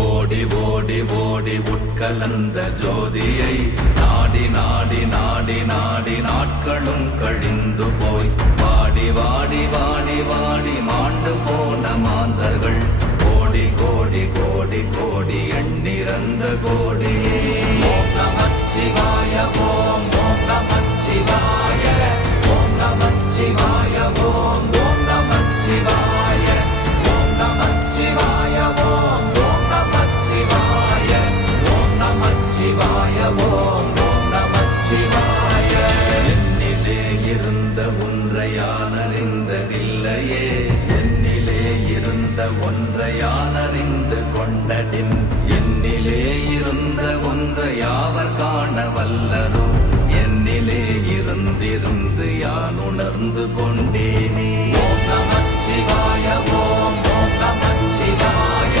ஓடி ஓடி ஓடி உட்கலந்த ஜோதியை நாடி நாடி நாடி நாடி நாட்களும் கழிந்து போய் வாடி வாடி வாடி வாடி மாண்டு போன மாந்தர்கள் கோடி கோடி கோடி கோடி எண்ணிறந்த கோடியே. ஓம் நமச்சிவாய ஓம் ஓம் நமச்சிவாய ஓம் நமச்சிவாய ஓம் ஓம் நமச்சிவாய ஓம் நமச்சிவாய ஓம் ஓம் நமச்சிவாய ஓம் நமச்சிவாய ஓம் ஓம் நமச்சிவாய. என்னிலே இருந்த ஒன்றை யான் அறிந்ததில்லையே, என்னிலே இருந்த ஒன்றை யான் அறிந்து கொண்டடின், என்னிலே இருந்த ஒன்றை யாவர் காண வல்லரோ, என்னிலே இருந்திருந்து யான் உணர்ந்து கொண்டேனே.